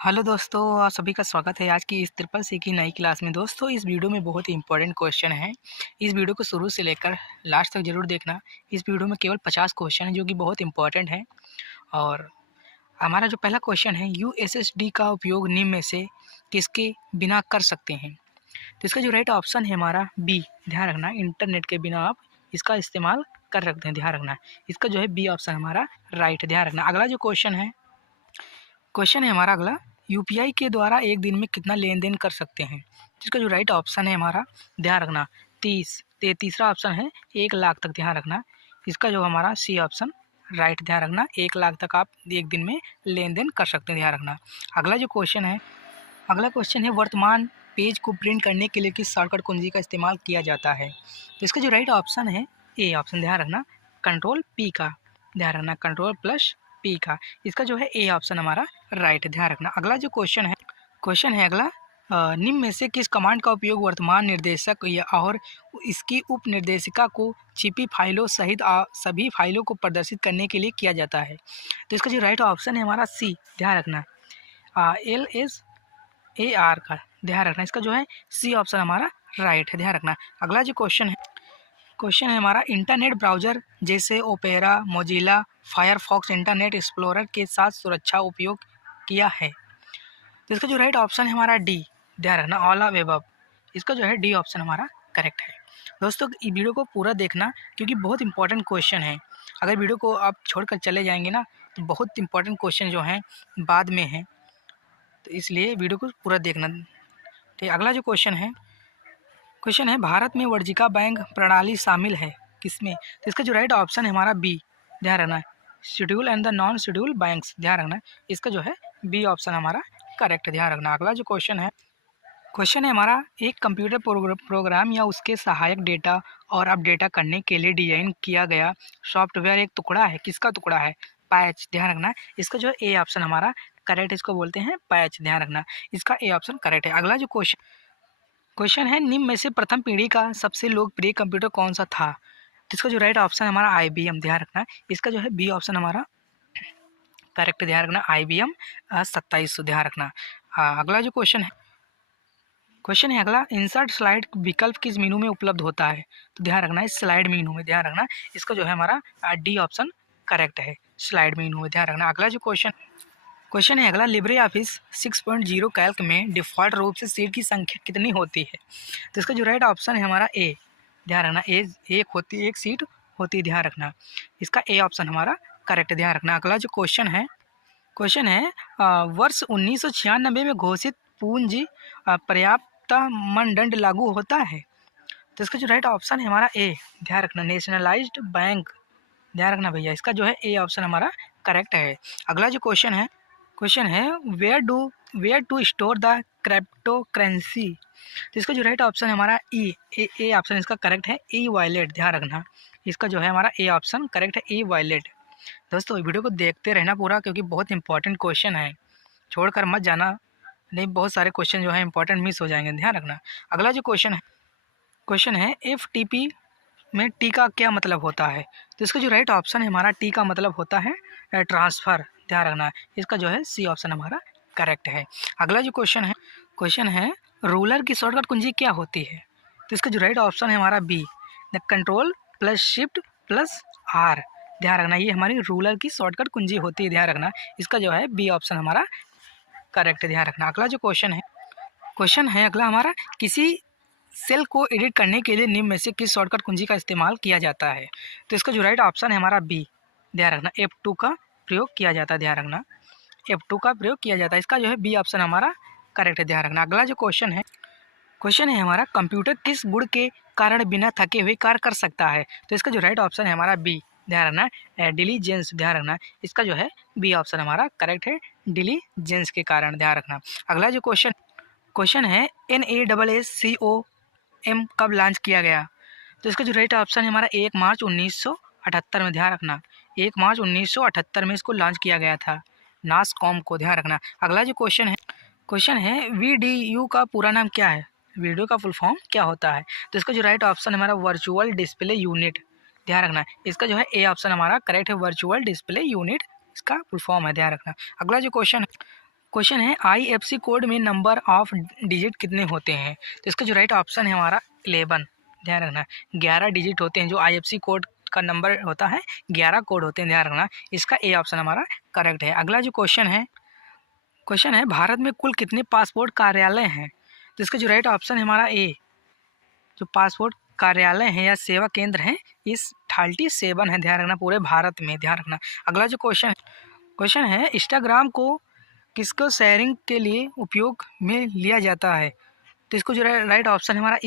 Hello दोस्तों, आप सभी का स्वागत है आज की इस ट्रिपल सी की नई क्लास में। दोस्तों, इस वीडियो में बहुत ही इंपॉर्टेंट क्वेश्चन है। इस वीडियो को शुरू से लेकर लास्ट तक ज़रूर देखना। इस वीडियो में केवल 50 क्वेश्चन हैं जो कि बहुत इंपॉर्टेंट हैं। और हमारा जो पहला क्वेश्चन है, यूएसएसडी का उपयोग निम्न में से किसके बिना कर सकते हैं? तो इसका जो राइट ऑप्शन है हमारा बी। ध्यान रखना, इंटरनेट के बिना आप इसका इस्तेमाल कर सकते हैं। ध्यान रखना, इसका जो है बी ऑप्शन हमारा राइट। ध्यान रखना, अगला जो क्वेश्चन है हमारा अगला, यूपीआई के द्वारा एक दिन में कितना लेन देन कर सकते हैं? जिसका जो राइट ऑप्शन है हमारा, ध्यान रखना, 30। तीसरा ऑप्शन है 1 लाख तक। ध्यान रखना, इसका जो हमारा सी ऑप्शन राइट। ध्यान रखना, 1 लाख तक आप एक दिन में लेन देन कर सकते हैं। ध्यान रखना, अगला क्वेश्चन है वर्तमान पेज को प्रिंट करने के लिए किस शॉर्टकट कुंजी का इस्तेमाल किया जाता है? तो इसका जो राइट ऑप्शन है ए ऑप्शन। ध्यान रखना, कंट्रोल पी का। ध्यान रखना, कंट्रोल प्लस पी का। इसका जो है ए ऑप्शन हमारा राइट। ध्यान रखना, अगला जो क्वेश्चन है अगला, निम्न में से किस कमांड का उपयोग वर्तमान निर्देशक या और इसकी उप निर्देशिका को छिपी फाइलों सहित सभी फाइलों को प्रदर्शित करने के लिए किया जाता है? तो इसका जो राइट ऑप्शन है हमारा सी। ध्यान रखना, LSAR का। ध्यान रखना, इसका जो है सी ऑप्शन हमारा राइट है। ध्यान रखना, अगला जो क्वेश्चन है हमारा, इंटरनेट ब्राउज़र जैसे opera, Mozilla, Firefox internet explorer के साथ सुरक्षा उपयोग किया है? तो इसका जो राइट ऑप्शन है हमारा डी। ध्यान रखना, ऑल ऑफ अबव। इसका जो है डी ऑप्शन हमारा करेक्ट है। दोस्तों, इस वीडियो को पूरा देखना क्योंकि बहुत इंपॉर्टेंट क्वेश्चन है। अगर वीडियो को आप छोड़कर चले जाएंगे ना तो बहुत इंपॉर्टेंट क्वेश्चन जो हैं बाद में हैं, तो इसलिए वीडियो को पूरा देखना। ठीक, अगला जो क्वेश्चन है भारत में वर्जिका बैंक प्रणाली शामिल है किसमें? तो इसका जो राइट ऑप्शन है हमारा बी। ध्यान रखना, schedule and the non schedule banks. ध्यान रखना, इसका जो है बी ऑप्शन हमारा करेक्ट। ध्यान रखना, अगला जो क्वेश्चन है हमारा, एक कंप्यूटर प्रोग्राम या उसके सहायक डेटा और अपडेटा करने के लिए डिजाइन किया गया सॉफ्टवेयर एक टुकड़ा है। किसका टुकड़ा है? पैच। ध्यान रखना, इसका जो ए ऑप्शन हमारा करेक्ट, इसको बोलते हैं पैच। ध्यान रखना, इसका ए ऑप्शन करेक्ट है। अगला जो क्वेश्चन है, निम्न में से प्रथम पीढ़ी का सबसे लोकप्रिय कंप्यूटर कौन सा था? जिसका जो राइट ऑप्शन है हमारा IBM। ध्यान रखना, इसका जो है बी ऑप्शन हमारा करेक्ट। ध्यान रखना, IBM 2700। ध्यान रखना, अगला जो क्वेश्चन है अगला, इंसर्ट स्लाइड विकल्प किस मेनू में उपलब्ध होता है? तो ध्यान रखना, इस स्लाइड मेनू में। ध्यान रखना, इसका जो है हमारा डी ऑप्शन करेक्ट है, स्लाइड मेनू में। ध्यान रखना, अगला जो क्वेश्चन है अगला, लिब्रे ऑफिस 6.0 कैल्क में डिफ़ॉल्ट रूप से सीट की संख्या कितनी होती है? तो इसका जो राइट ऑप्शन है हमारा ए। ध्यान रखना, एक सीट होती है। ध्यान रखना, इसका ए ऑप्शन हमारा करेक्ट। ध्यान रखना, अगला जो क्वेश्चन है वर्ष 1996 में घोषित पूंजी पर्याप्त मानदंड लागू होता है? तो इसका जो राइट ऑप्शन है हमारा ए। ध्यान रखना, नेशनलाइज्ड बैंक। ध्यान रखना भैया, इसका जो है ए ऑप्शन हमारा करेक्ट है। अगला जो क्वेश्चन है where to store the crypto currency? तो इसका जो राइट ऑप्शन है हमारा ए ऑप्शन इसका करेक्ट है, ई वॉलेट। ध्यान रखना, इसका जो है हमारा ए ऑप्शन करेक्ट है, ई वॉलेट। दोस्तों, वीडियो को देखते रहना पूरा क्योंकि बहुत इंपॉर्टेंट क्वेश्चन है, छोड़कर मत जाना, नहीं बहुत सारे क्वेश्चन जो है इंपॉर्टेंट मिस हो जाएंगे। ध्यान रखना, अगला जो क्वेश्चन है FTP में टी का क्या मतलब होता है? तो इसका जो राइट ऑप्शन है हमारा टी का मतलब होता है ट्रांसफ़र। ध्यान रखना, इसका जो है सी ऑप्शन हमारा करेक्ट है। अगला जो क्वेश्चन है रूलर की शॉर्टकट कुंजी क्या होती है? तो इसका जो राइट ऑप्शन है हमारा B, the control plus shift plus R. ध्यान रखना, ये हमारी रूलर की शॉर्टकट कुंजी होती है। ध्यान रखना, इसका जो है बी ऑप्शन हमारा करेक्ट है। ध्यान रखना, अगला जो क्वेश्चन है अगला हमारा, किसी सेल को एडिट करने के लिए निम्न में से किस शॉर्टकट कुंजी का इस्तेमाल किया जाता है? तो इसका जो राइट ऑप्शन है हमारा बी। ध्यान रखना, F2 का प्रयोग किया जाता है। ध्यान रखना, F2 का प्रयोग किया जाता है, इसका जो है बी ऑप्शन हमारा करेक्ट है। ध्यान रखना, अगला जो क्वेश्चन है हमारा, कंप्यूटर किस गुण के कारण बिना थके हुए कार्य कर सकता है? तो इसका जो राइट ऑप्शन है हमारा बी। ध्यान रखना, डिलीजेंस। ध्यान रखना, इसका जो है बी ऑप्शन हमारा करेक्ट है, डिलीजेंस के कारण। ध्यान रखना, अगला जो क्वेश्चन है NAACOM कब लॉन्च किया गया? तो इसका जो राइट ऑप्शन है हमारा 1 मार्च 1978 में। ध्यान रखना, 1 मार्च 1978 में इसको लॉन्च किया गया था, नासकॉम को। ध्यान रखना, अगला जो क्वेश्चन है VDU का पूरा नाम क्या है? वीडियो का फुल फॉर्म क्या होता है? तो इसका जो राइट ऑप्शन हमारा वर्चुअल डिस्प्ले यूनिट। ध्यान रखना, इसका जो है ए ऑप्शन हमारा करेक्ट है, वर्चुअल डिस्प्ले यूनिट इसका फुल फॉर्म है। ध्यान रखना, अगला जो क्वेश्चन है IFSC कोड में नंबर ऑफ डिजिट कितने होते हैं? तो इसका जो राइट ऑप्शन है हमारा 11। ध्यान रखना 11 डिजिट होते हैं। जो IFSC कोड का नंबर होता है 11 कोड होते हैं, ध्यान रखना। इसका ए ऑप्शन हमारा करेक्ट है। अगला जो क्वेश्चन है भारत में कुल कितने पासपोर्ट कार्यालय हैं? तो इसका जो राइट ऑप्शन है हमारा ए। जो पासपोर्ट कार्यालय हैं या सेवा केंद्र हैं इस 37 है, ध्यान रखना, पूरे भारत में, ध्यान रखना। अगला जो क्वेश्चन है इंस्टाग्राम को किसको शेयरिंग के लिए उपयोग में लिया जाता है? तो इसको जो राइट ऑप्शन है हमारा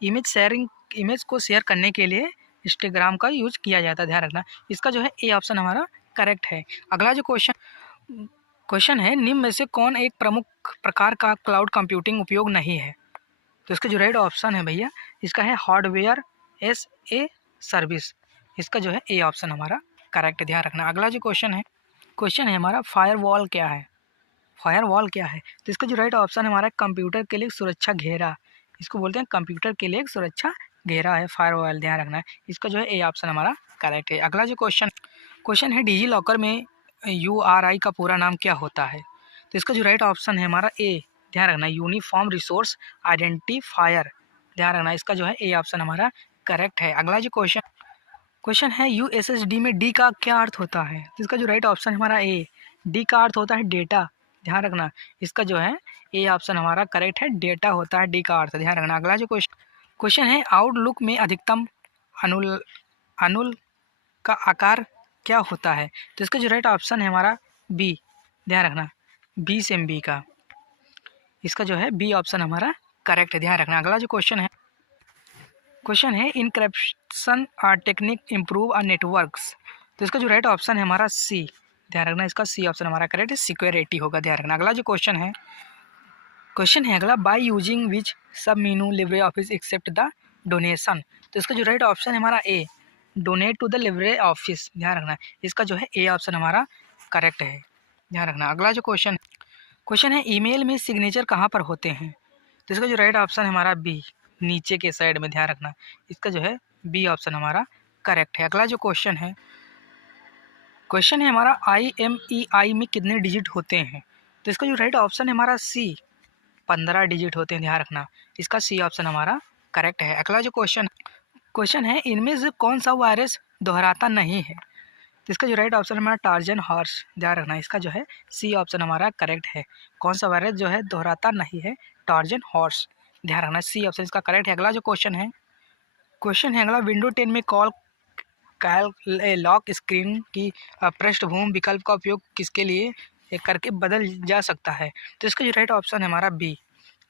इमेज को शेयर करने के लिए इंस्टाग्राम का यूज किया जाता है, ध्यान रखना। इसका जो है ए ऑप्शन हमारा करेक्ट है। अगला जो क्वेश्चन है निम्न में से कौन एक प्रमुख प्रकार का क्लाउड कंप्यूटिंग उपयोग नहीं है? तो इसका जो राइट ऑप्शन है भैया इसका है हार्डवेयर एस ए सर्विस। इसका जो है ए ऑप्शन हमारा करेक्ट, ध्यान रखना। अगला जो क्वेश्चन है हमारा फायरवॉल क्या है? तो इसका जो राइट ऑप्शन है हमारा कंप्यूटर के लिए सुरक्षा घेरा। इसको बोलते हैं कंप्यूटर के लिए एक सुरक्षा घेरा है फायरवॉल, ध्यान रखना। इसका जो है ए ऑप्शन हमारा करेक्ट है। अगला जो क्वेश्चन है डिजी लॉकर में URI का पूरा नाम क्या होता है? तो इसका जो राइट ऑप्शन है हमारा ए, ध्यान रखना, यूनिफॉर्म रिसोर्स आइडेंटिफायर, ध्यान रखना। इसका जो है ए ऑप्शन हमारा करेक्ट है। अगला जो क्वेश्चन है USSD में डी का क्या अर्थ होता है? तो इसका जो राइट ऑप्शन है हमारा ए, डी का अर्थ होता है डेटा, ध्यान रखना। इसका जो है ए ऑप्शन हमारा करेक्ट है, डेटा होता है डी का अर्थ, ध्यान रखना। अगला जो क्वेश्चन है आउटलुक में अधिकतम अनुल का आकार क्या होता है? तो इसका जो राइट ऑप्शन है हमारा बी, ध्यान रखना, 20 MB का। इसका जो है बी ऑप्शन हमारा करेक्ट है, ध्यान रखना। अगला जो क्वेश्चन है इनक्रिप्शन टेक्निक इम्प्रूव नेटवर्क्स। तो इसका जो राइट ऑप्शन है हमारा सी, ध्यान रखना। इसका सी ऑप्शन हमारा करेक्ट है, सिक्योरिटी होगा, ध्यान रखना। अगला जो क्वेश्चन है अगला bye using which sub menu LibreOffice accept the donation. तो इसका जो राइट ऑप्शन है हमारा A, donate to the LibreOffice, ध्यान रखना। इसका जो है ए ऑप्शन हमारा करेक्ट है, ध्यान रखना। अगला जो क्वेश्चन है ईमेल में सिग्नेचर कहाँ पर होते हैं? तो इसका जो राइट ऑप्शन है हमारा बी, नीचे के साइड में, ध्यान रखना। इसका जो है बी ऑप्शन हमारा करेक्ट है। अगला जो क्वेश्चन है हमारा IMEI में कितने डिजिट होते हैं? तो इसका जो राइट ऑप्शन है हमारा सी, 15 डिजिट होते हैं, ध्यान रखना। इसका सी ऑप्शन हमारा करेक्ट है। अगला जो क्वेश्चन है इनमें से कौन सा वायरस दोहराता नहीं है? तो इसका जो राइट ऑप्शन हमारा टार्जन हॉर्स, ध्यान रखना। इसका जो है सी ऑप्शन हमारा करेक्ट है। कौन सा वायरस जो है दोहराता नहीं है? टार्जन हॉर्स, ध्यान रखना। सी ऑप्शन इसका करेक्ट है। अगला जो क्वेश्चन है अगला विंडो 10 में लॉक स्क्रीन की पृष्ठभूमि विकल्प का उपयोग किसके लिए करके बदल जा सकता है? तो इसका जो राइट ऑप्शन है हमारा बी,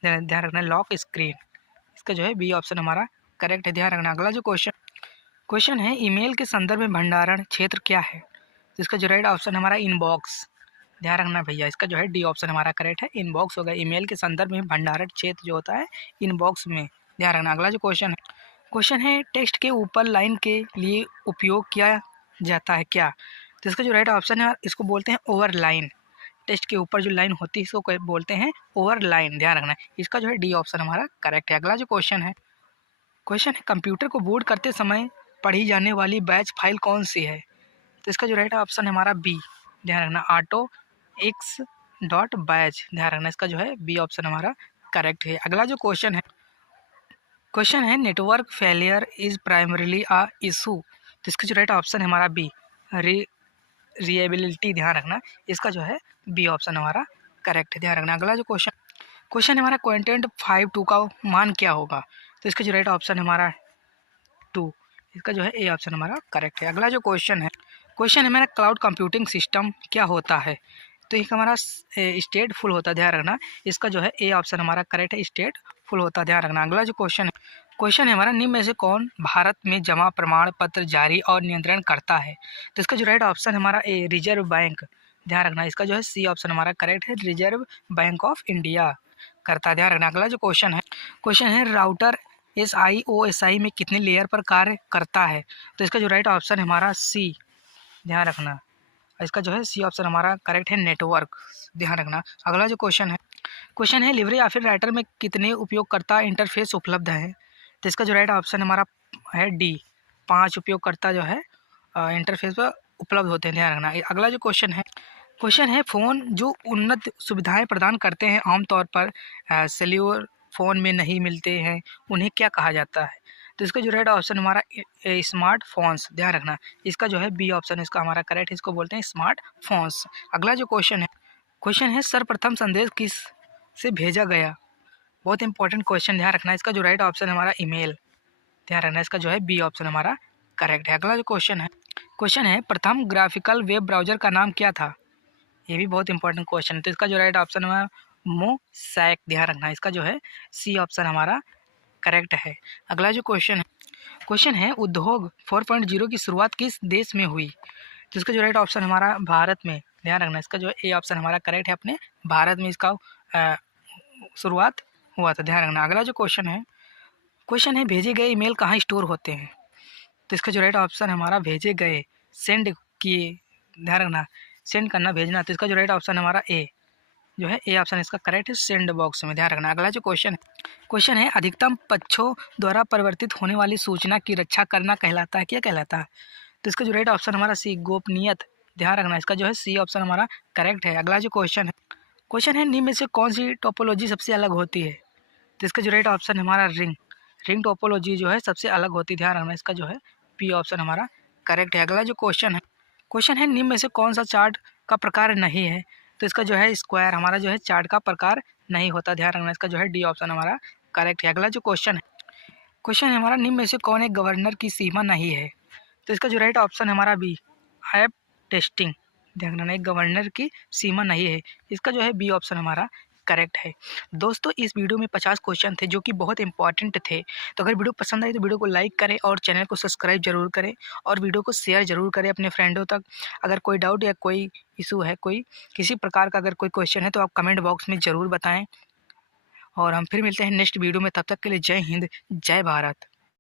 ध्यान रखना, लॉक स्क्रीन। इसका जो है बी ऑप्शन हमारा करेक्ट है, ध्यान रखना। अगला जो क्वेश्चन है ईमेल के संदर्भ में भंडारण क्षेत्र क्या है? तो इसका जो राइट ऑप्शन हमारा इनबॉक्स, ध्यान रखना भैया। इसका जो है डी ऑप्शन हमारा करेक्ट है, इनबॉक्स होगा। ईमेल के संदर्भ में भंडारण क्षेत्र जो होता है इनबॉक्स में, ध्यान रखना। अगला जो क्वेश्चन है टेक्स्ट के ऊपर लाइन के लिए उपयोग किया जाता है क्या? तो इसका जो राइट ऑप्शन है इसको बोलते हैं ओवर लाइन। टेक्स्ट के ऊपर जो लाइन होती है इसको बोलते हैं ओवर लाइन, ध्यान रखना। इसका जो है डी ऑप्शन हमारा करेक्ट है। अगला जो क्वेश्चन है कंप्यूटर को बूट करते समय पढ़ी जाने वाली बैच फाइल कौन सी है? तो इसका जो राइट ऑप्शन है हमारा बी, ध्यान रखना, ऑटो एक्स डॉट बैच, ध्यान रखना। इसका जो है बी ऑप्शन हमारा करेक्ट है। अगला जो क्वेश्चन है network failure is primarily a issue. तो इसका जो राइट ऑप्शन है हमारा बी, रिएबिलिटी, ध्यान रखना। इसका जो है बी ऑप्शन हमारा करेक्ट है, ध्यान रखना। अगला जो क्वेश्चन है हमारा क्वांटेंट 5.2 का मान क्या होगा? तो इसका जो राइट ऑप्शन है हमारा 2, इसका जो है ए ऑप्शन हमारा करेक्ट है। अगला जो क्वेश्चन है हमारा क्लाउड कंप्यूटिंग सिस्टम क्या होता है? तो एक हमारा स्टेट फुल होता है, ध्यान रखना। इसका जो है ए ऑप्शन हमारा करेक्ट है, स्टेट फुल होता है, ध्यान रखना। अगला जो क्वेश्चन है हमारा निम्न में से कौन भारत में जमा प्रमाण पत्र जारी और नियंत्रण करता है? तो इसका जो राइट ऑप्शन है हमारा ए, रिजर्व बैंक, ध्यान रखना। इसका जो है सी ऑप्शन हमारा करेक्ट है, रिजर्व बैंक ऑफ इंडिया करता है, ध्यान रखना। अगला जो क्वेश्चन है राउटर SIOSI में कितने लेयर पर कार्य करता है? तो इसका जो राइट ऑप्शन है हमारा सी, ध्यान रखना। इसका जो है सी ऑप्शन हमारा करेक्ट है, नेटवर्क, ध्यान रखना। अगला जो क्वेश्चन है लिब्रे ऑफिस राइटर में कितने उपयोगकर्ता इंटरफेस उपलब्ध हैं? तो इसका जो राइट ऑप्शन हमारा है डी, 5 उपयोगकर्ता जो है इंटरफेस पर उपलब्ध होते हैं, ध्यान रखना। अगला जो क्वेश्चन है फ़ोन जो उन्नत सुविधाएं प्रदान करते हैं आमतौर पर सेल्युलर फ़ोन में नहीं मिलते हैं, उन्हें क्या कहा जाता है? तो इसका जो राइट ऑप्शन हमारा स्मार्टफ़ोन्स, ध्यान रखना। इसका जो है बी ऑप्शन इसका हमारा करेक्ट है, इसको बोलते हैं स्मार्टफ़ोन्स। अगला जो क्वेश्चन है सर्वप्रथम संदेश किस से भेजा गया? बहुत इंपॉर्टेंट क्वेश्चन, ध्यान रखना। इसका जो राइट ऑप्शन है हमारा ईमेल, ध्यान रखना। इसका जो है बी ऑप्शन हमारा करेक्ट है। अगला जो क्वेश्चन है प्रथम ग्राफिकल वेब ब्राउज़र का नाम क्या था? ये भी बहुत इंपॉर्टेंट क्वेश्चन है। तो इसका जो राइट ऑप्शन है मोसैक, ध्यान रखना। इसका जो है सी ऑप्शन हमारा करेक्ट है। अगला जो क्वेश्चन है उद्योग 4.0 की शुरुआत किस देश में हुई? तो इसका जो राइट ऑप्शन हमारा भारत में, ध्यान रखना। इसका जो ए ऑप्शन हमारा करेक्ट है, अपने भारत में इसका शुरुआत हुआ था, ध्यान रखना। अगला जो क्वेश्चन है भेजे गए ईमेल कहाँ स्टोर होते हैं? तो इसका जो राइट ऑप्शन हमारा भेजे गए, सेंड किए, ध्यान रखना, सेंड करना, भेजना। तो इसका जो राइट ऑप्शन हमारा ए जो है, ए ऑप्शन इसका करेक्ट है, सेंड बॉक्स में, ध्यान रखना। अगला जो क्वेश्चन है अधिकतम पक्षों द्वारा परिवर्तित होने वाली सूचना की रक्षा करना कहलाता है, क्या कहलाता है? तो इसका जो राइट ऑप्शन हमारा सी गोपनीयत, ध्यान रखना। इसका जो है सी ऑप्शन हमारा करेक्ट है। अगला जो क्वेश्चन है निम्न में से कौन सी टोपोलॉजी सबसे अलग होती है? तो इसका जो राइट ऑप्शन हमारा रिंग टोपोलॉजी जो है सबसे अलग होती है, ध्यान रखना। इसका जो है पी ऑप्शन हमारा करेक्ट है। अगला जो क्वेश्चन है निम्न में से कौन सा चार्ट का प्रकार नहीं है? तो इसका जो है स्क्वायर हमारा जो है चार्ट का प्रकार नहीं होता, ध्यान रखना। इसका जो है डी ऑप्शन हमारा करेक्ट है। अगला जो क्वेश्चन है हमारा निम्न में से कौन एक गवर्नर की सीमा नहीं है? तो इसका जो राइट ऑप्शन हमारा बी ऐप टेस्टिंग, ध्यान रखना। एक गवर्नर की सीमा नहीं है, इसका जो है बी ऑप्शन हमारा करेक्ट है। दोस्तों इस वीडियो में 50 क्वेश्चन थे जो कि बहुत इंपॉर्टेंट थे। तो अगर वीडियो पसंद आई तो वीडियो को लाइक करें और चैनल को सब्सक्राइब जरूर करें और वीडियो को शेयर जरूर करें अपने फ्रेंडों तक। अगर कोई डाउट या कोई इशू है, कोई किसी प्रकार का अगर कोई क्वेश्चन है तो आप कमेंट बॉक्स में ज़रूर बताएं और हम फिर मिलते हैं नेक्स्ट वीडियो में। तब तक के लिए जय हिंद, जय भारत।